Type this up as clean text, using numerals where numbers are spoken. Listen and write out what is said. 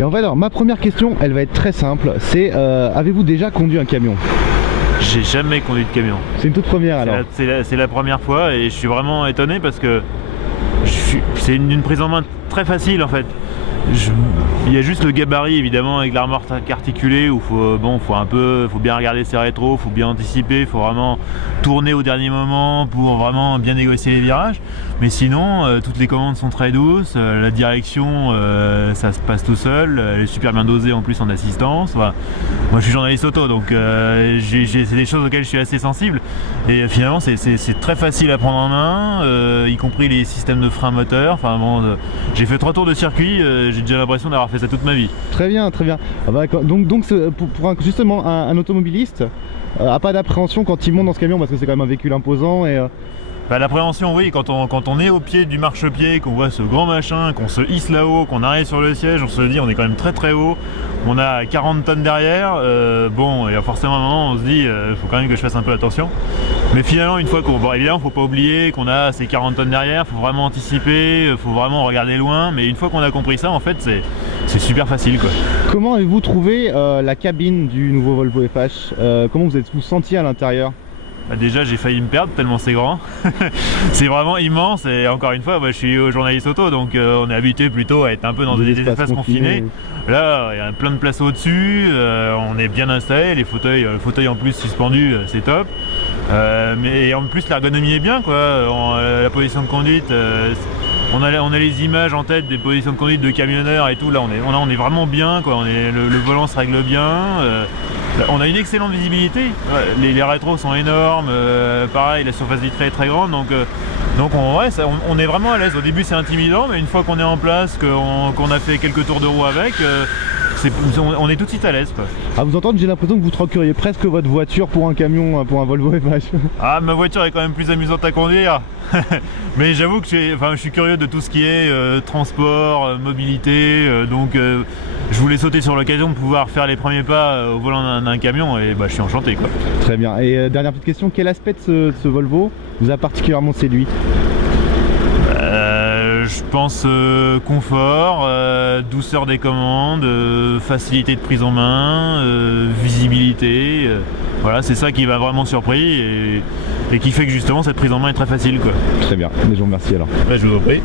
Et en fait, alors, ma première question, elle va être très simple. C'est avez-vous déjà conduit un camion? J'ai jamais conduit de camion. C'est une toute première alors. C'est la première fois et je suis vraiment étonné parce que c'est une prise en main très facile en fait. Il y a juste le gabarit évidemment avec la remorque articulée où faut bien regarder ses rétros, faut bien anticiper, faut vraiment tourner au dernier moment pour vraiment bien négocier les virages. Mais sinon, toutes les commandes sont très douces, la direction ça se passe tout seul, elle est super bien dosée en plus en assistance. Voilà. Moi je suis journaliste auto donc c'est des choses auxquelles je suis assez sensible et finalement c'est très facile à prendre en main, y compris les systèmes de frein moteur. Enfin bon, j'ai fait 3 tours de circuit, j'ai déjà l'impression d'avoir fait ça toute ma vie. Très bien, très bien. Ah bah, donc justement un automobiliste a pas d'appréhension quand il monte dans ce camion parce que c'est quand même un véhicule imposant et Bah, l'appréhension, oui, quand on est au pied du marchepied, qu'on voit ce grand machin, qu'on se hisse là-haut, qu'on arrive sur le siège, on se dit on est quand même très très haut, on a 40 tonnes derrière, bon, et forcément à un moment on se dit faut quand même que je fasse un peu attention. Mais finalement, une fois qu'on... Bon, évidemment, faut pas oublier qu'on a ces 40 tonnes derrière, faut vraiment anticiper, faut vraiment regarder loin, mais une fois qu'on a compris ça, en fait, c'est super facile, quoi. Comment avez-vous trouvé la cabine du nouveau Volvo FH? Comment vous êtes-vous senti à l'intérieur? Bah déjà j'ai failli me perdre tellement c'est grand. C'est vraiment immense et encore une fois moi, je suis journaliste auto donc on est habitué plutôt à être un peu dans des espaces confinés. Là il y a plein de places au-dessus, on est bien installé, les fauteuils, le fauteuil en plus suspendu c'est top. Mais en plus l'ergonomie est bien quoi, la position de conduite, on a les images en tête des positions de conduite de camionneurs et tout, là on est vraiment bien quoi, le volant se règle bien. On a une excellente visibilité, les rétros sont énormes, pareil la surface vitrée est très grande donc on est vraiment à l'aise. Au début c'est intimidant mais une fois qu'on est en place, qu'on a fait quelques tours de roue avec, on est tout de suite à l'aise quoi. À vous entendre j'ai l'impression que vous troqueriez presque votre voiture pour un camion, pour un Volvo FH. Ah ma voiture est quand même plus amusante à conduire. Mais j'avoue que je suis curieux de tout ce qui est transport, mobilité, donc je voulais sauter sur l'occasion de pouvoir faire les premiers pas au volant d'un camion et bah, je suis enchanté quoi. Très bien, et dernière petite question, quel aspect de ce Volvo vous a particulièrement séduit? Je pense confort, douceur des commandes, facilité de prise en main, visibilité, voilà c'est ça qui m'a vraiment surpris et qui fait que justement cette prise en main est très facile quoi. Très bien, mais je vous remercie alors. Bah, je vous en prie.